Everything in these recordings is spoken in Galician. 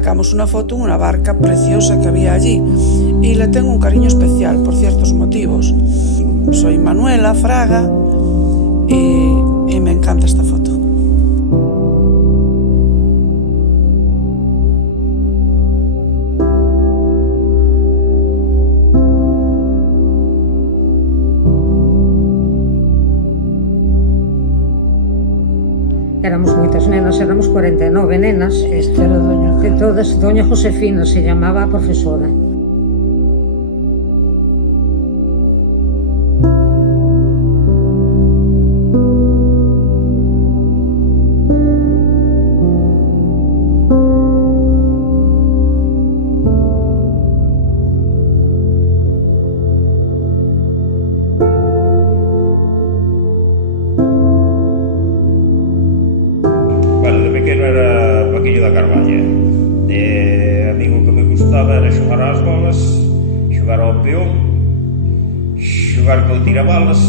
Sacamos una foto en una barca preciosa que había allí y le tengo un cariño especial por ciertos motivos. Soy Manuela Fraga y me encanta esta foto. Éramos moitas nenas, éramos 49 nenas. Esta era De todas, doña Josefina se llamaba a profesora. Bueno, de pequeno era Paquiño da Carballa. A mí o que me gustaba era xogar ás bolas, xogar ao peón, xogar co tirabalas.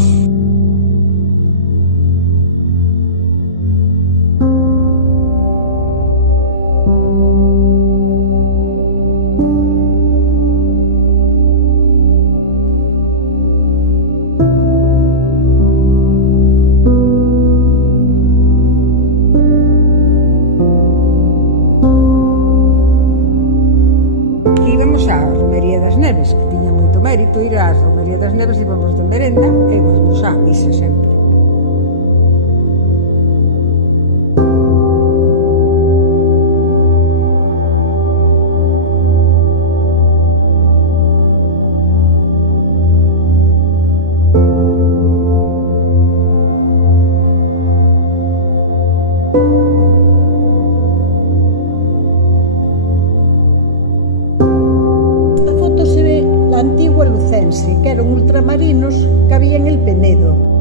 Íbamos á Romería das Neves, que tiña moito mérito ir á Romería das Neves, íbamos de merenda e íbamos á misa sempre. Antigua Lucense, que eran ultramarinos que había en el Penedo.